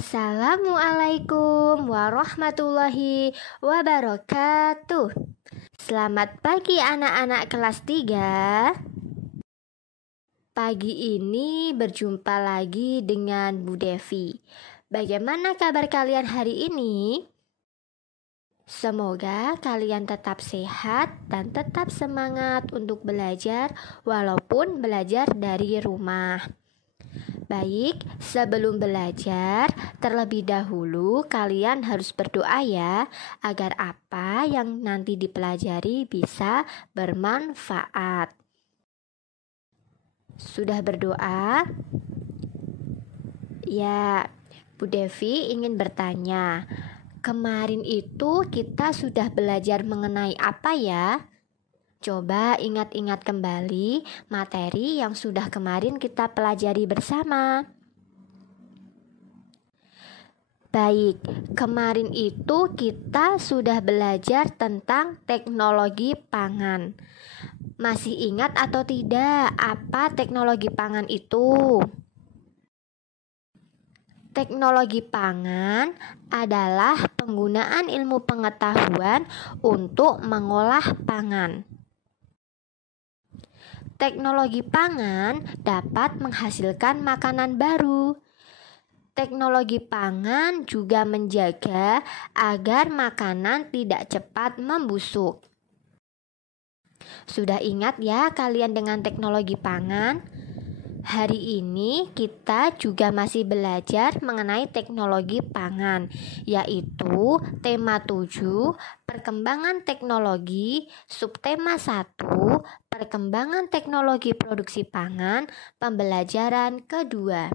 Assalamualaikum warahmatullahi wabarakatuh. Selamat pagi anak-anak kelas 3. Pagi ini berjumpa lagi dengan Bu Devi. Bagaimana kabar kalian hari ini? Semoga kalian tetap sehat dan tetap semangat untuk belajar walaupun belajar dari rumah. Baik, sebelum belajar, terlebih dahulu kalian harus berdoa ya, agar apa yang nanti dipelajari bisa bermanfaat. Sudah berdoa? Ya, Bu Devi ingin bertanya, kemarin itu kita sudah belajar mengenai apa ya? Coba ingat-ingat kembali materi yang sudah kemarin kita pelajari bersama. Baik, kemarin itu kita sudah belajar tentang teknologi pangan. Masih ingat atau tidak apa teknologi pangan itu? Teknologi pangan adalah penggunaan ilmu pengetahuan untuk mengolah pangan. Teknologi pangan dapat menghasilkan makanan baru. Teknologi pangan juga menjaga agar makanan tidak cepat membusuk. Sudah ingat ya kalian dengan teknologi pangan? Hari ini kita juga masih belajar mengenai teknologi pangan, yaitu tema 7, perkembangan teknologi, subtema 1, perkembangan teknologi produksi pangan, pembelajaran kedua.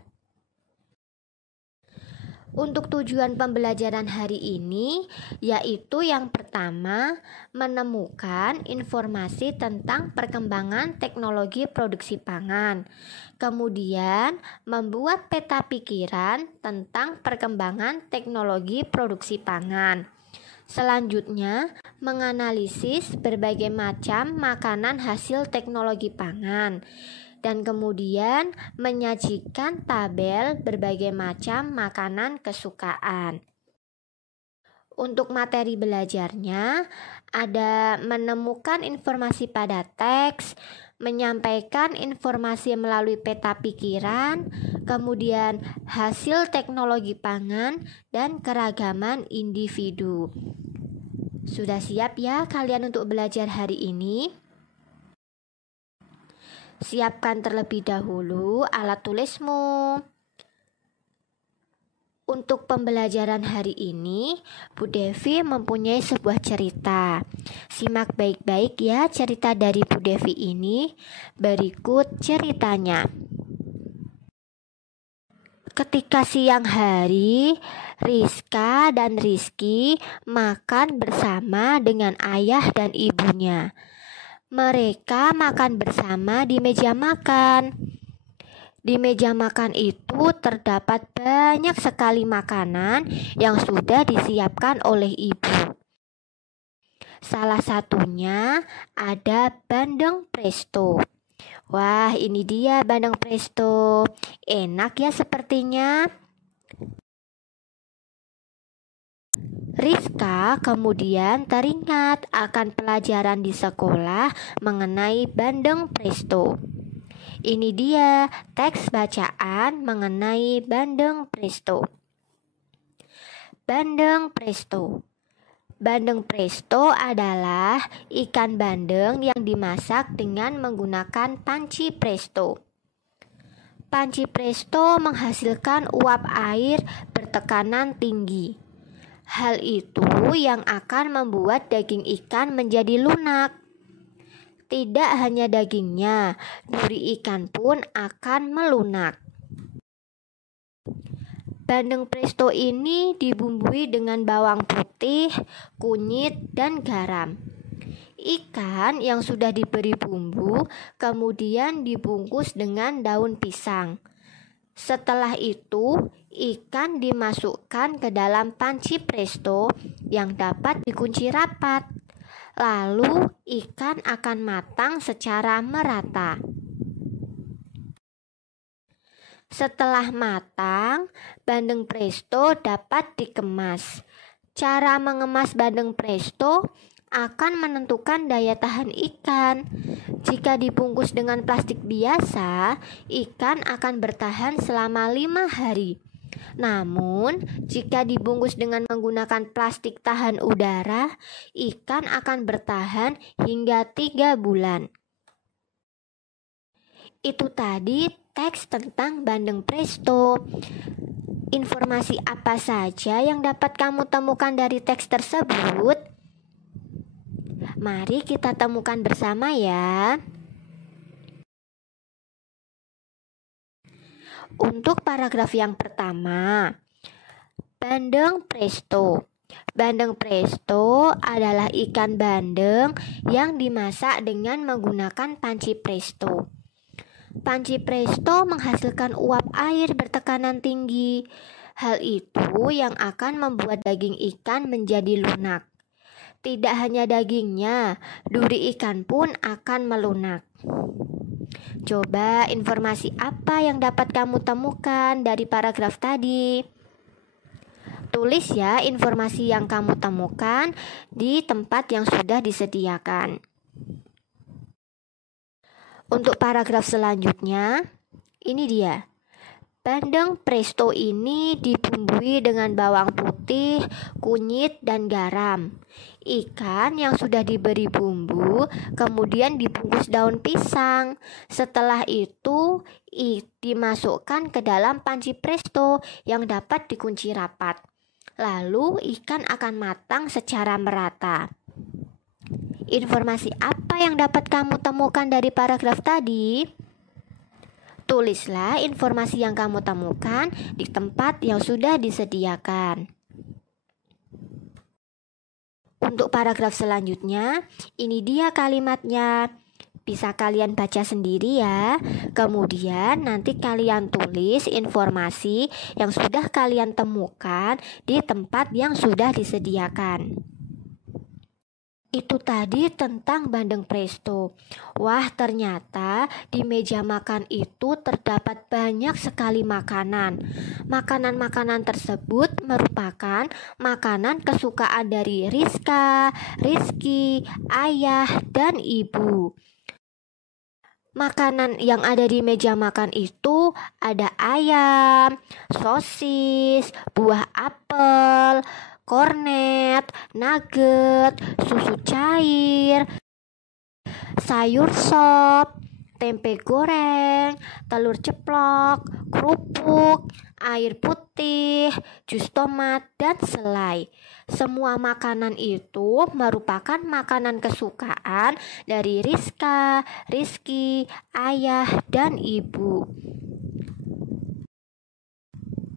Untuk tujuan pembelajaran hari ini, yaitu yang pertama, menemukan informasi tentang perkembangan teknologi produksi pangan. Kemudian, membuat peta pikiran tentang perkembangan teknologi produksi pangan. Selanjutnya, menganalisis berbagai macam makanan hasil teknologi pangan. Dan kemudian menyajikan tabel berbagai macam makanan kesukaan. Untuk materi belajarnya, ada menemukan informasi pada teks, menyampaikan informasi melalui peta pikiran, kemudian hasil teknologi pangan, dan keragaman individu. Sudah siap ya kalian untuk belajar hari ini? Siapkan terlebih dahulu alat tulismu. Untuk pembelajaran hari ini, Bu Devi mempunyai sebuah cerita. Simak baik-baik ya cerita dari Bu Devi ini. Berikut ceritanya. Ketika siang hari, Rizka dan Rizky makan bersama dengan ayah dan ibunya. Mereka makan bersama di meja makan. Di meja makan itu terdapat banyak sekali makanan yang sudah disiapkan oleh ibu. Salah satunya ada bandeng presto. Wah, ini dia bandeng presto. Enak ya sepertinya. Rizka kemudian teringat akan pelajaran di sekolah mengenai bandeng presto. Ini dia teks bacaan mengenai bandeng presto. Bandeng presto. Bandeng presto adalah ikan bandeng yang dimasak dengan menggunakan panci presto. Panci presto menghasilkan uap air bertekanan tinggi. Hal itu yang akan membuat daging ikan menjadi lunak. Tidak hanya dagingnya, duri ikan pun akan melunak. Bandeng presto ini dibumbui dengan bawang putih, kunyit, dan garam. Ikan yang sudah diberi bumbu kemudian dibungkus dengan daun pisang. Setelah itu, ikan dimasukkan ke dalam panci presto yang dapat dikunci rapat. Lalu, ikan akan matang secara merata. Setelah matang, bandeng presto dapat dikemas. Cara mengemas bandeng presto akan menentukan daya tahan ikan. Jika dibungkus dengan plastik biasa, ikan akan bertahan selama 5 hari. Namun, jika dibungkus dengan menggunakan plastik tahan udara, ikan akan bertahan hingga 3 bulan. Itu tadi teks tentang bandeng presto. Informasi apa saja yang dapat kamu temukan dari teks tersebut? Mari kita temukan bersama ya. Untuk paragraf yang pertama, bandeng presto. Bandeng presto adalah ikan bandeng yang dimasak dengan menggunakan panci presto. Panci presto menghasilkan uap air bertekanan tinggi. Hal itu yang akan membuat daging ikan menjadi lunak. Tidak hanya dagingnya, duri ikan pun akan melunak. Coba informasi apa yang dapat kamu temukan dari paragraf tadi? Tulis ya informasi yang kamu temukan di tempat yang sudah disediakan. Untuk paragraf selanjutnya, ini dia. Bandeng presto ini dibumbui dengan bawang putih, kunyit, dan garam. Ikan yang sudah diberi bumbu kemudian dibungkus daun pisang. Setelah itu dimasukkan ke dalam panci presto yang dapat dikunci rapat. Lalu ikan akan matang secara merata. Informasi apa yang dapat kamu temukan dari paragraf tadi? Tulislah informasi yang kamu temukan di tempat yang sudah disediakan. Untuk paragraf selanjutnya, ini dia kalimatnya. Bisa kalian baca sendiri ya. Kemudian nanti kalian tulis informasi yang sudah kalian temukan di tempat yang sudah disediakan. Itu tadi tentang bandeng presto. Wah, ternyata di meja makan itu terdapat banyak sekali makanan. Makanan-makanan tersebut merupakan makanan kesukaan dari Rizka, Rizky, ayah, dan ibu. Makanan yang ada di meja makan itu ada ayam, sosis, buah apel, kornet, nugget, susu cair, sayur sop, tempe goreng, telur ceplok, kerupuk, air putih, jus tomat, dan selai. Semua makanan itu merupakan makanan kesukaan dari Rizka, Rizky, ayah, dan ibu.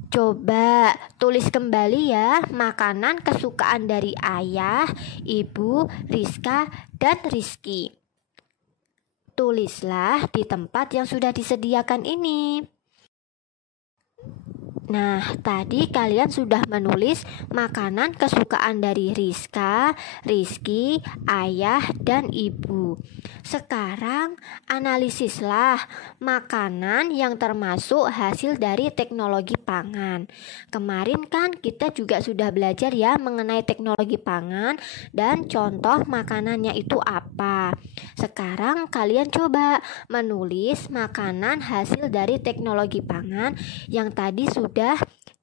Coba tulis kembali ya makanan kesukaan dari ayah, ibu, Rizka, dan Rizky. Tulislah di tempat yang sudah disediakan ini. Nah, tadi kalian sudah menulis makanan kesukaan dari Rizka, Rizky, ayah, dan ibu. Sekarang analisislah makanan yang termasuk hasil dari teknologi pangan. Kemarin kan kita juga sudah belajar ya mengenai teknologi pangan dan contoh makanannya itu apa. Sekarang kalian coba menulis makanan hasil dari teknologi pangan yang tadi sudah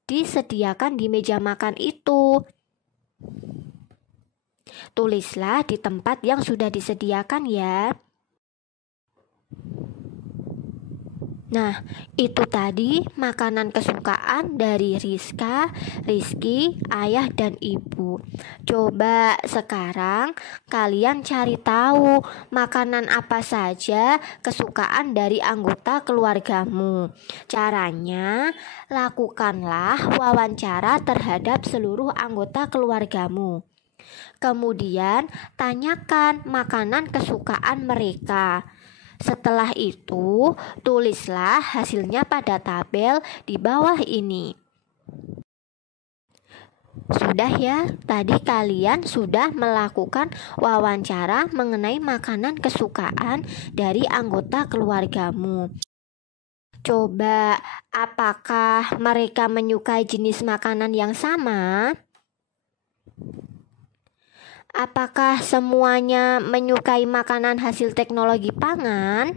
disediakan di meja makan itu. Tulislah di tempat yang sudah disediakan ya. Nah, itu tadi makanan kesukaan dari Rizka, Rizky, ayah, dan ibu. Coba sekarang kalian cari tahu makanan apa saja kesukaan dari anggota keluargamu. Caranya, lakukanlah wawancara terhadap seluruh anggota keluargamu. Kemudian, tanyakan makanan kesukaan mereka. Setelah itu, tulislah hasilnya pada tabel di bawah ini. Sudah ya, tadi kalian sudah melakukan wawancara mengenai makanan kesukaan dari anggota keluargamu. Coba, apakah mereka menyukai jenis makanan yang sama? Apakah semuanya menyukai makanan hasil teknologi pangan?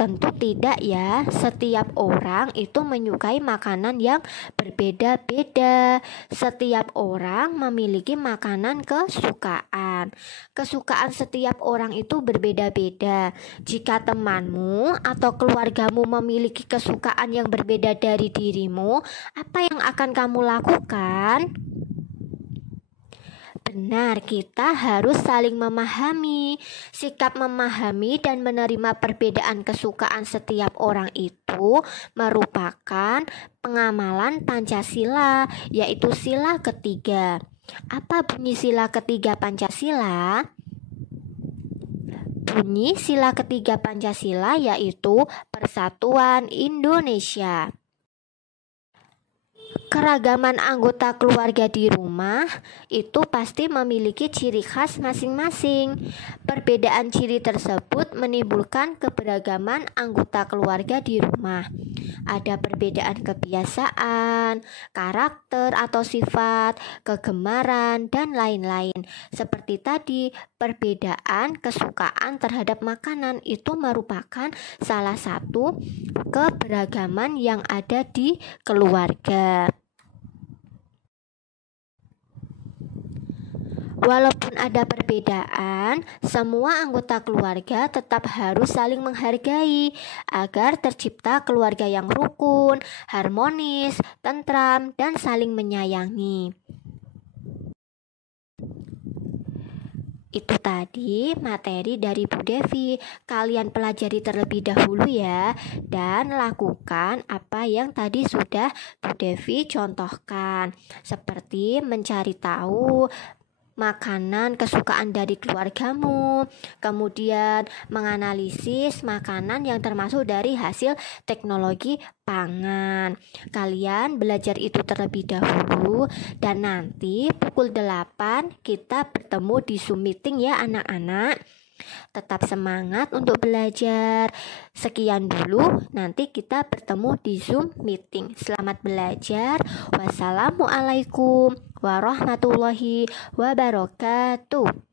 Tentu tidak ya, setiap orang itu menyukai makanan yang berbeda-beda. Setiap orang memiliki makanan kesukaan. Kesukaan setiap orang itu berbeda-beda. Jika temanmu atau keluargamu memiliki kesukaan yang berbeda dari dirimu, apa yang akan kamu lakukan? Benar, kita harus saling memahami. Sikap memahami dan menerima perbedaan kesukaan setiap orang itu merupakan pengamalan Pancasila, yaitu sila ketiga. Apa bunyi sila ketiga Pancasila? Bunyi sila ketiga Pancasila yaitu Persatuan Indonesia. Keragaman anggota keluarga di rumah itu pasti memiliki ciri khas masing-masing. Perbedaan ciri tersebut menimbulkan keberagaman anggota keluarga di rumah. Ada perbedaan kebiasaan, karakter atau sifat, kegemaran, dan lain-lain. Seperti tadi, perbedaan kesukaan terhadap makanan itu merupakan salah satu keberagaman yang ada di keluarga. Walaupun ada perbedaan, semua anggota keluarga tetap harus saling menghargai agar tercipta keluarga yang rukun, harmonis, tentram, dan saling menyayangi. Itu tadi materi dari Bu Devi. Kalian pelajari terlebih dahulu ya, dan lakukan apa yang tadi sudah Bu Devi contohkan, seperti mencari tahu makanan kesukaan dari keluargamu, kemudian menganalisis makanan yang termasuk dari hasil teknologi pangan. Kalian belajar itu terlebih dahulu, dan nanti pukul 8 kita bertemu di Zoom meeting ya anak-anak. Tetap semangat untuk belajar. Sekian dulu, nanti kita bertemu di Zoom meeting. Selamat belajar. Wassalamualaikum warahmatullahi wabarakatuh.